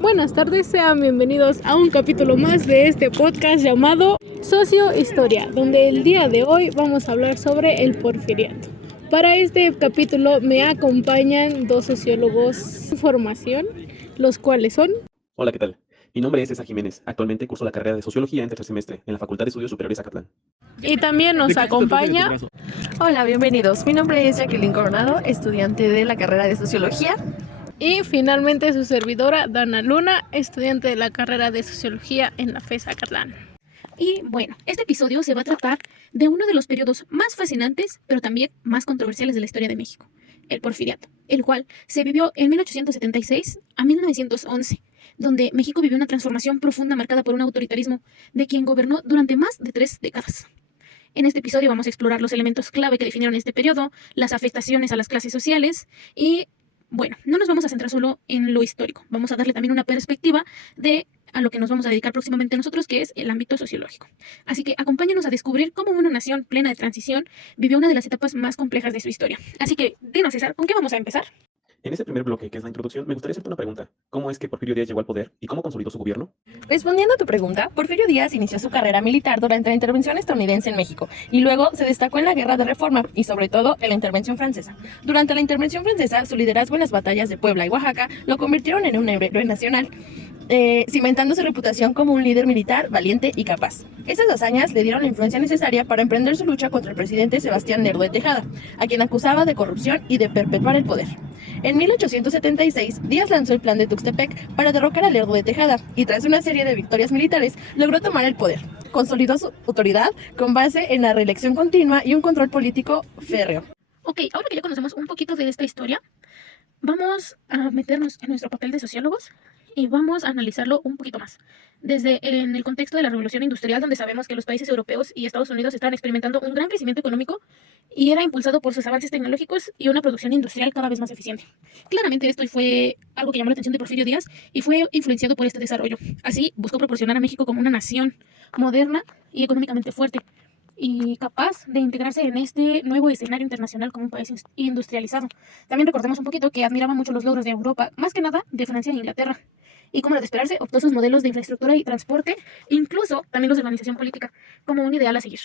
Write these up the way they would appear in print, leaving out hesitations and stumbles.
Buenas tardes, sean bienvenidos a un capítulo más de este podcast llamado Sociohistoria, donde el día de hoy vamos a hablar sobre el Porfiriato. Para este capítulo me acompañan dos sociólogos de formación, los cuales son... Hola, ¿qué tal? Mi nombre es César Jiménez. Actualmente curso la carrera de Sociología en tercer semestre en la Facultad de Estudios Superiores Acatlán. Y también nos acompaña... Hola, bienvenidos. Mi nombre es Jacqueline Coronado, estudiante de la carrera de Sociología. Y finalmente su servidora, Dana Luna, estudiante de la carrera de Sociología en la FES Acatlán. Y bueno, este episodio se va a tratar de uno de los periodos más fascinantes, pero también más controversiales de la historia de México, el Porfiriato, el cual se vivió en 1876 a 1911, donde México vivió una transformación profunda marcada por un autoritarismo de quien gobernó durante más de 3 décadas. En este episodio vamos a explorar los elementos clave que definieron este periodo, las afectaciones a las clases sociales y, bueno, no nos vamos a centrar solo en lo histórico, vamos a darle también una perspectiva a lo que nos vamos a dedicar próximamente nosotros, que es el ámbito sociológico. Así que acompáñanos a descubrir cómo una nación plena de transición vivió una de las etapas más complejas de su historia. Así que, dinos, César, ¿con qué vamos a empezar? En este primer bloque, que es la introducción, me gustaría hacerte una pregunta. ¿Cómo es que Porfirio Díaz llegó al poder y cómo consolidó su gobierno? Respondiendo a tu pregunta, Porfirio Díaz inició su carrera militar durante la intervención estadounidense en México y luego se destacó en la Guerra de Reforma y sobre todo en la intervención francesa. Durante la intervención francesa, su liderazgo en las batallas de Puebla y Oaxaca lo convirtieron en un héroe nacional, cimentando su reputación como un líder militar valiente y capaz. Estas hazañas le dieron la influencia necesaria para emprender su lucha contra el presidente Sebastián Lerdo de Tejada, a quien acusaba de corrupción y de perpetuar el poder. En 1876, Díaz lanzó el Plan de Tuxtepec para derrocar a Lerdo de Tejada y tras una serie de victorias militares logró tomar el poder. Consolidó su autoridad con base en la reelección continua y un control político férreo. Ok, ahora que ya conocemos un poquito de esta historia, vamos a meternos en nuestro papel de sociólogos y vamos a analizarlo un poquito más. Desde en el contexto de la revolución industrial, donde sabemos que los países europeos y Estados Unidos estaban experimentando un gran crecimiento económico y era impulsado por sus avances tecnológicos y una producción industrial cada vez más eficiente. Claramente esto fue algo que llamó la atención de Porfirio Díaz y fue influenciado por este desarrollo. Así, buscó proporcionar a México como una nación moderna y económicamente fuerte y capaz de integrarse en este nuevo escenario internacional como un país industrializado. También recordemos un poquito que admiraba mucho los logros de Europa, más que nada de Francia e Inglaterra. Y como era de esperarse, optó sus modelos de infraestructura y transporte, incluso también los de organización política, como un ideal a seguir.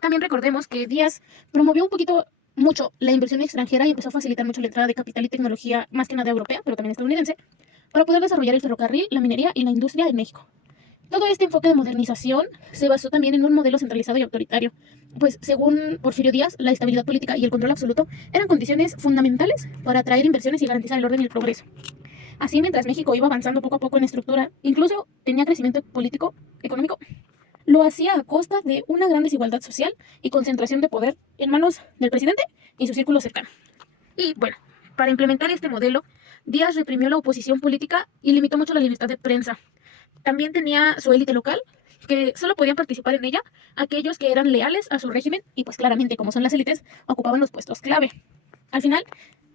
También recordemos que Díaz promovió un poquito mucho la inversión extranjera y empezó a facilitar mucho la entrada de capital y tecnología, más que nada europea, pero también estadounidense, para poder desarrollar el ferrocarril, la minería y la industria en México. Todo este enfoque de modernización se basó también en un modelo centralizado y autoritario, pues según Porfirio Díaz, la estabilidad política y el control absoluto eran condiciones fundamentales para atraer inversiones y garantizar el orden y el progreso. Así, mientras México iba avanzando poco a poco en estructura, incluso tenía crecimiento político, económico, lo hacía a costa de una gran desigualdad social y concentración de poder en manos del presidente y su círculo cercano. Y bueno, para implementar este modelo, Díaz reprimió la oposición política y limitó mucho la libertad de prensa. También tenía su élite local, que solo podían participar en ella aquellos que eran leales a su régimen y pues claramente, como son las élites, ocupaban los puestos clave. Al final,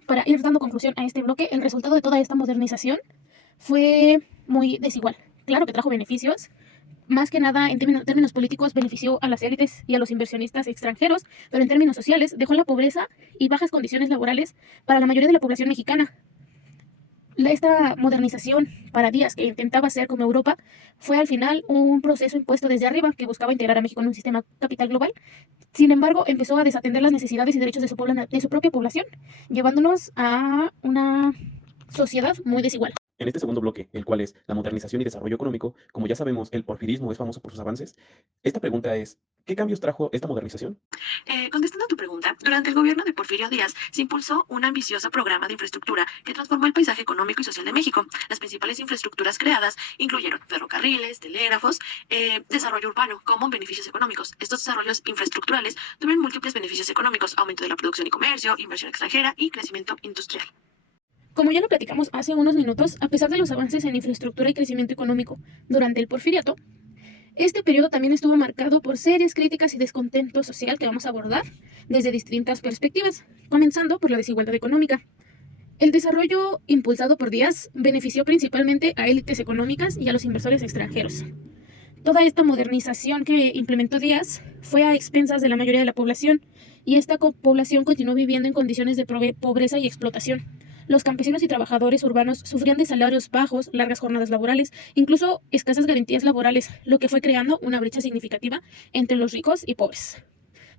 para ir dando conclusión a este bloque, el resultado de toda esta modernización fue muy desigual. Claro que trajo beneficios, más que nada en términos políticos benefició a las élites y a los inversionistas extranjeros, pero en términos sociales dejó la pobreza y bajas condiciones laborales para la mayoría de la población mexicana. Esta modernización para Díaz, que intentaba ser como Europa, fue al final un proceso impuesto desde arriba que buscaba integrar a México en un sistema capital global. Sin embargo, empezó a desatender las necesidades y derechos de su propia población, llevándonos a una sociedad muy desigual. En este segundo bloque, el cual es la modernización y desarrollo económico, como ya sabemos, el porfirismo es famoso por sus avances. Esta pregunta es, ¿qué cambios trajo esta modernización? Contestando a tu pregunta, durante el gobierno de Porfirio Díaz se impulsó un ambicioso programa de infraestructura que transformó el paisaje económico y social de México. Las principales infraestructuras creadas incluyeron ferrocarriles, telégrafos, desarrollo urbano como beneficios económicos. Estos desarrollos infraestructurales tuvieron múltiples beneficios económicos, aumento de la producción y comercio, inversión extranjera y crecimiento industrial. Como ya lo platicamos hace unos minutos, a pesar de los avances en infraestructura y crecimiento económico durante el Porfiriato, este periodo también estuvo marcado por serias críticas y descontento social que vamos a abordar desde distintas perspectivas, comenzando por la desigualdad económica. El desarrollo impulsado por Díaz benefició principalmente a élites económicas y a los inversores extranjeros. Toda esta modernización que implementó Díaz fue a expensas de la mayoría de la población y esta población continuó viviendo en condiciones de pobreza y explotación, Los campesinos y trabajadores urbanos sufrían de salarios bajos, largas jornadas laborales, incluso escasas garantías laborales, lo que fue creando una brecha significativa entre los ricos y pobres.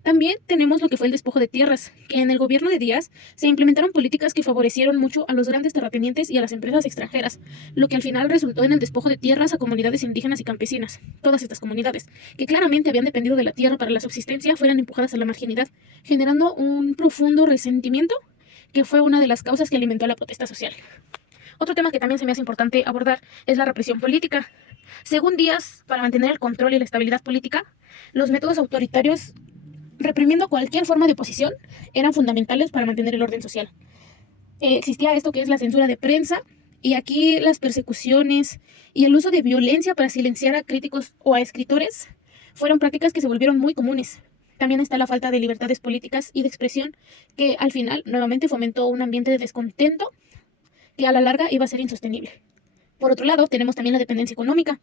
También tenemos lo que fue el despojo de tierras, que en el gobierno de Díaz se implementaron políticas que favorecieron mucho a los grandes terratenientes y a las empresas extranjeras, lo que al final resultó en el despojo de tierras a comunidades indígenas y campesinas. Todas estas comunidades, que claramente habían dependido de la tierra para la subsistencia, fueron empujadas a la marginalidad, generando un profundo resentimiento que fue una de las causas que alimentó la protesta social. Otro tema que también se me hace importante abordar es la represión política. Según Díaz, para mantener el control y la estabilidad política, los métodos autoritarios reprimiendo cualquier forma de oposición eran fundamentales para mantener el orden social. Existía esto que es la censura de prensa, y aquí las persecuciones y el uso de violencia para silenciar a críticos o a escritores fueron prácticas que se volvieron muy comunes. También está la falta de libertades políticas y de expresión, que al final nuevamente fomentó un ambiente de descontento que a la larga iba a ser insostenible. Por otro lado, tenemos también la dependencia económica,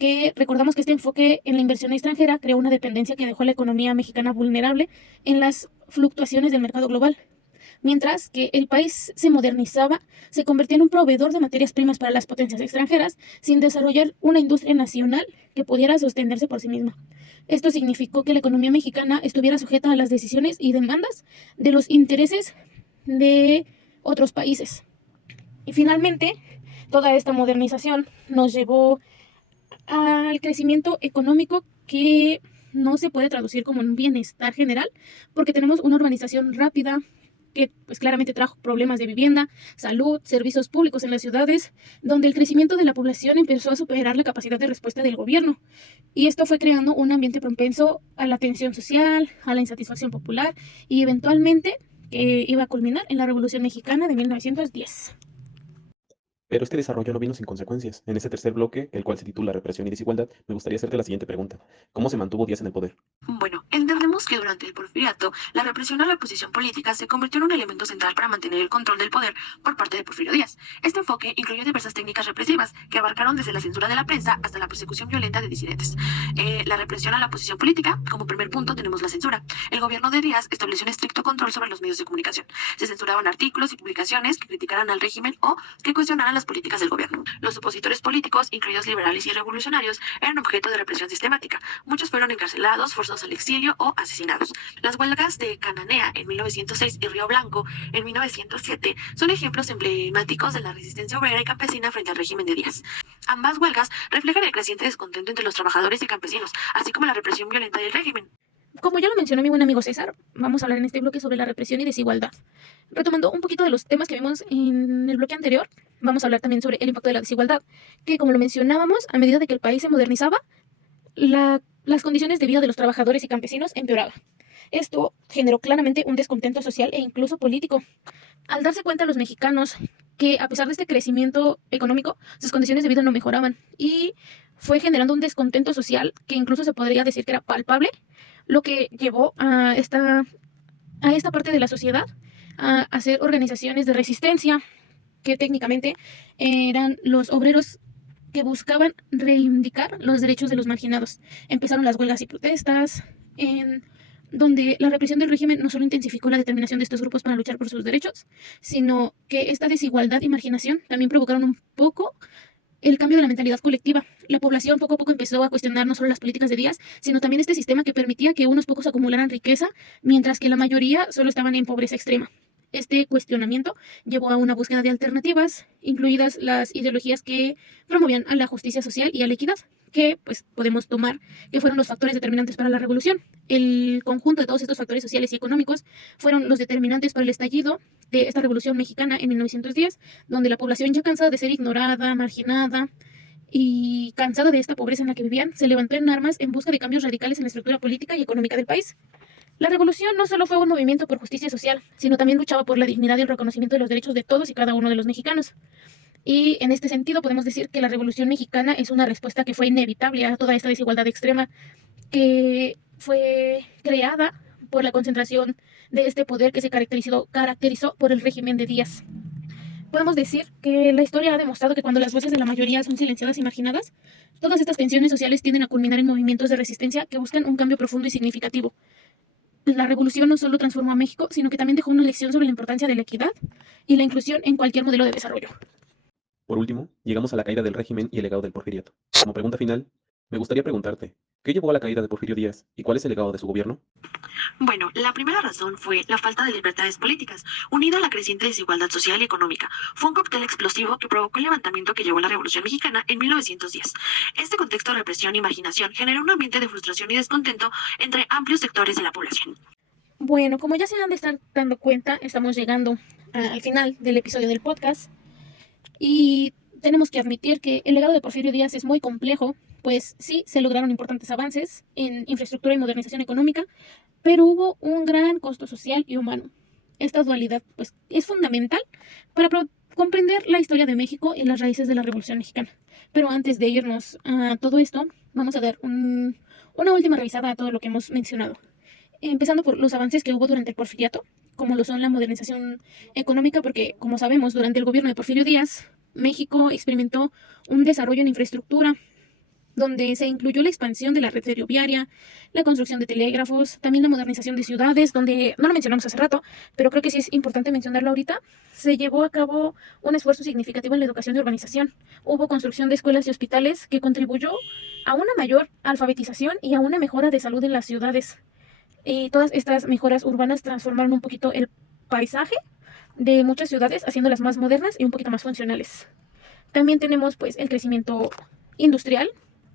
que recordamos que este enfoque en la inversión extranjera creó una dependencia que dejó a la economía mexicana vulnerable en las fluctuaciones del mercado global. Mientras que el país se modernizaba, se convertía en un proveedor de materias primas para las potencias extranjeras, sin desarrollar una industria nacional que pudiera sostenerse por sí misma. Esto significó que la economía mexicana estuviera sujeta a las decisiones y demandas de los intereses de otros países. Y finalmente, toda esta modernización nos llevó al crecimiento económico, que no se puede traducir como un bienestar general, porque tenemos una urbanización rápida que pues claramente trajo problemas de vivienda, salud, servicios públicos en las ciudades, donde el crecimiento de la población empezó a superar la capacidad de respuesta del gobierno. Y esto fue creando un ambiente propenso a la tensión social, a la insatisfacción popular, y eventualmente iba a culminar en la Revolución Mexicana de 1910. Pero este desarrollo no vino sin consecuencias. En este tercer bloque, el cual se titula Represión y Desigualdad, me gustaría hacerte la siguiente pregunta. ¿Cómo se mantuvo Díaz en el poder? Bueno, entendemos que durante el porfiriato, la represión a la oposición política se convirtió en un elemento central para mantener el control del poder por parte de Porfirio Díaz. Este enfoque incluyó diversas técnicas represivas que abarcaron desde la censura de la prensa hasta la persecución violenta de disidentes. La represión a la oposición política, como primer punto tenemos la censura. El gobierno de Díaz estableció un estricto control sobre los medios de comunicación. Se censuraban artículos y publicaciones que criticaran al régimen o que cuestionaran las políticas del gobierno. Los opositores políticos, incluidos liberales y revolucionarios, eran objeto de represión sistemática. Muchos fueron encarcelados, forzados al exilio o asesinados. Las huelgas de Cananea en 1906 y Río Blanco en 1907 son ejemplos emblemáticos de la resistencia obrera y campesina frente al régimen de Díaz. Ambas huelgas reflejan el creciente descontento entre los trabajadores y campesinos, así como la represión violenta del régimen. Como ya lo mencionó mi buen amigo César, vamos a hablar en este bloque sobre la represión y desigualdad. Retomando un poquito de los temas que vimos en el bloque anterior, vamos a hablar también sobre el impacto de la desigualdad, que como lo mencionábamos, a medida de que el país se modernizaba, las condiciones de vida de los trabajadores y campesinos empeoraban. Esto generó claramente un descontento social e incluso político. Al darse cuenta los mexicanos que a pesar de este crecimiento económico, sus condiciones de vida no mejoraban, y fue generando un descontento social que incluso se podría decir que era palpable, lo que llevó a esta parte de la sociedad a hacer organizaciones de resistencia, que técnicamente eran los obreros que buscaban reivindicar los derechos de los marginados. Empezaron las huelgas y protestas, en donde la represión del régimen no solo intensificó la determinación de estos grupos para luchar por sus derechos, sino que esta desigualdad y marginación también provocaron un poco el cambio de la mentalidad colectiva. La población poco a poco empezó a cuestionar no solo las políticas de Díaz, sino también este sistema que permitía que unos pocos acumularan riqueza, mientras que la mayoría solo estaban en pobreza extrema. Este cuestionamiento llevó a una búsqueda de alternativas, incluidas las ideologías que promovían a la justicia social y a la equidad, que pues podemos tomar que fueron los factores determinantes para la revolución. El conjunto de todos estos factores sociales y económicos fueron los determinantes para el estallido de esta revolución mexicana en 1910, donde la población, ya cansada de ser ignorada, marginada y cansada de esta pobreza en la que vivían, se levantó en armas en busca de cambios radicales en la estructura política y económica del país. La revolución no solo fue un movimiento por justicia social, sino también luchaba por la dignidad y el reconocimiento de los derechos de todos y cada uno de los mexicanos. Y en este sentido podemos decir que la Revolución Mexicana es una respuesta que fue inevitable a toda esta desigualdad extrema que fue creada por la concentración de este poder que se caracterizó por el régimen de Díaz. Podemos decir que la historia ha demostrado que cuando las voces de la mayoría son silenciadas y marginadas, todas estas tensiones sociales tienden a culminar en movimientos de resistencia que buscan un cambio profundo y significativo. la revolución no solo transformó a México, sino que también dejó una lección sobre la importancia de la equidad y la inclusión en cualquier modelo de desarrollo. Por último, llegamos a la caída del régimen y el legado del porfiriato. Como pregunta final, me gustaría preguntarte, ¿qué llevó a la caída de Porfirio Díaz y cuál es el legado de su gobierno? Bueno, la primera razón fue la falta de libertades políticas, unida a la creciente desigualdad social y económica. Fue un cóctel explosivo que provocó el levantamiento que llevó a la Revolución Mexicana en 1910. Este contexto de represión y marginación generó un ambiente de frustración y descontento entre amplios sectores de la población. Bueno, como ya se han de estar dando cuenta, estamos llegando al final del episodio del podcast y tenemos que admitir que el legado de Porfirio Díaz es muy complejo, pues sí, se lograron importantes avances en infraestructura y modernización económica, pero hubo un gran costo social y humano. Esta dualidad pues, es fundamental para comprender la historia de México y las raíces de la Revolución Mexicana. Pero antes de irnos a todo esto, vamos a dar una última revisada a todo lo que hemos mencionado. Empezando por los avances que hubo durante el Porfiriato, como lo son la modernización económica, porque como sabemos, durante el gobierno de Porfirio Díaz, México experimentó un desarrollo en infraestructura, donde se incluyó la expansión de la red ferroviaria, la construcción de telégrafos, también la modernización de ciudades, donde no lo mencionamos hace rato, pero creo que sí es importante mencionarlo ahorita. Se llevó a cabo un esfuerzo significativo en la educación de urbanización. Hubo construcción de escuelas y hospitales que contribuyó a una mayor alfabetización y a una mejora de salud en las ciudades. Y todas estas mejoras urbanas transformaron un poquito el paisaje de muchas ciudades, haciéndolas más modernas y un poquito más funcionales. También tenemos pues el crecimiento industrial,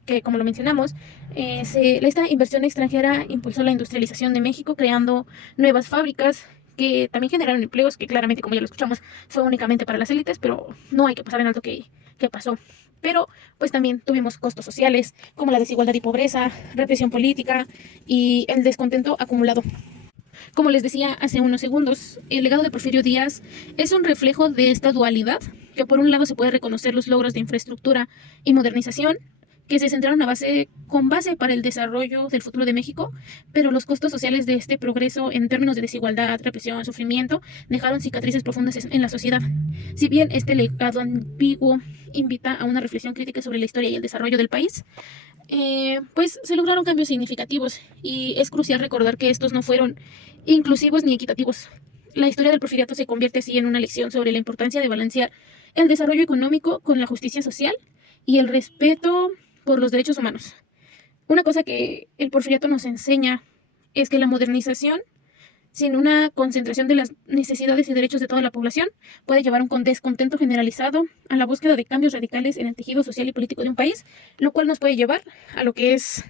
que como lo mencionamos, esta inversión extranjera impulsó la industrialización de México, creando nuevas fábricas que también generaron empleos, que claramente, como ya lo escuchamos, fue únicamente para las élites, pero no hay que pasar en alto que pasó. Pero pues también tuvimos costos sociales, como la desigualdad y pobreza, represión política y el descontento acumulado. Como les decía hace unos segundos, el legado de Porfirio Díaz es un reflejo de esta dualidad, que por un lado se puede reconocer los logros de infraestructura y modernización, que se centraron con base para el desarrollo del futuro de México, pero los costos sociales de este progreso en términos de desigualdad, represión, sufrimiento, dejaron cicatrices profundas en la sociedad. Si bien este legado ambiguo invita a una reflexión crítica sobre la historia y el desarrollo del país, pues se lograron cambios significativos y es crucial recordar que estos no fueron inclusivos ni equitativos. La historia del porfiriato se convierte así en una lección sobre la importancia de balancear el desarrollo económico con la justicia social y el respeto por los derechos humanos. Una cosa que el porfiriato nos enseña es que la modernización, sin una concentración de las necesidades y derechos de toda la población, puede llevar a un descontento generalizado, a la búsqueda de cambios radicales en el tejido social y político de un país, lo cual nos puede llevar a lo que es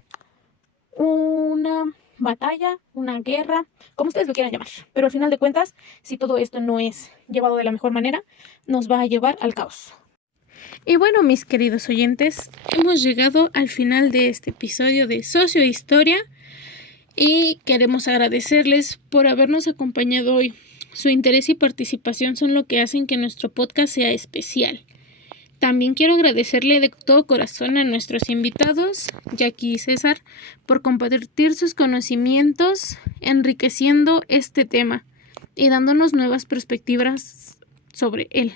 una batalla, una guerra, como ustedes lo quieran llamar. Pero al final de cuentas, si todo esto no es llevado de la mejor manera, nos va a llevar al caos. Y bueno, mis queridos oyentes, hemos llegado al final de este episodio de Sociohistoria y queremos agradecerles por habernos acompañado hoy. Su interés y participación son lo que hacen que nuestro podcast sea especial. También quiero agradecerle de todo corazón a nuestros invitados, Jackie y César, por compartir sus conocimientos, enriqueciendo este tema y dándonos nuevas perspectivas sobre él.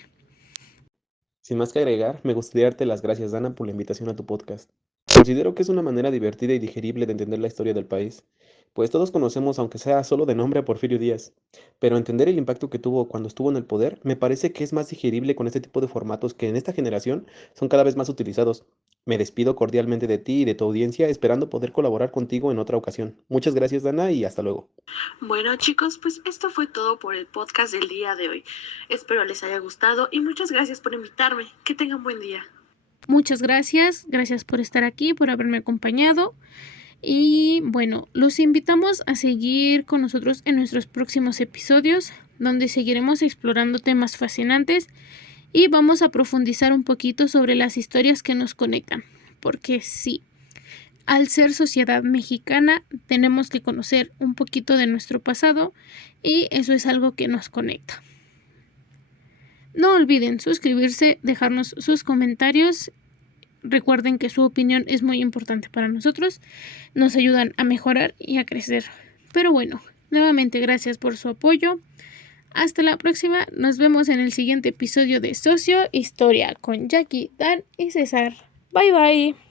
Sin más que agregar, me gustaría darte las gracias, Dana, por la invitación a tu podcast. Considero que es una manera divertida y digerible de entender la historia del país, pues todos conocemos, aunque sea solo de nombre, a Porfirio Díaz, pero entender el impacto que tuvo cuando estuvo en el poder me parece que es más digerible con este tipo de formatos que en esta generación son cada vez más utilizados. Me despido cordialmente de ti y de tu audiencia, esperando poder colaborar contigo en otra ocasión. Muchas gracias, Dana, y hasta luego. Bueno, chicos, pues esto fue todo por el podcast del día de hoy. Espero les haya gustado y muchas gracias por invitarme. Que tengan buen día. Muchas gracias por estar aquí, por haberme acompañado. Y bueno, los invitamos a seguir con nosotros en nuestros próximos episodios, donde seguiremos explorando temas fascinantes y vamos a profundizar un poquito sobre las historias que nos conectan, porque sí, al ser sociedad mexicana tenemos que conocer un poquito de nuestro pasado y eso es algo que nos conecta. No olviden suscribirse, dejarnos sus comentarios. Recuerden que su opinión es muy importante para nosotros, nos ayudan a mejorar y a crecer. Pero bueno, nuevamente gracias por su apoyo. Hasta la próxima, nos vemos en el siguiente episodio de Socio Historia con Jackie, Dan y César. Bye bye.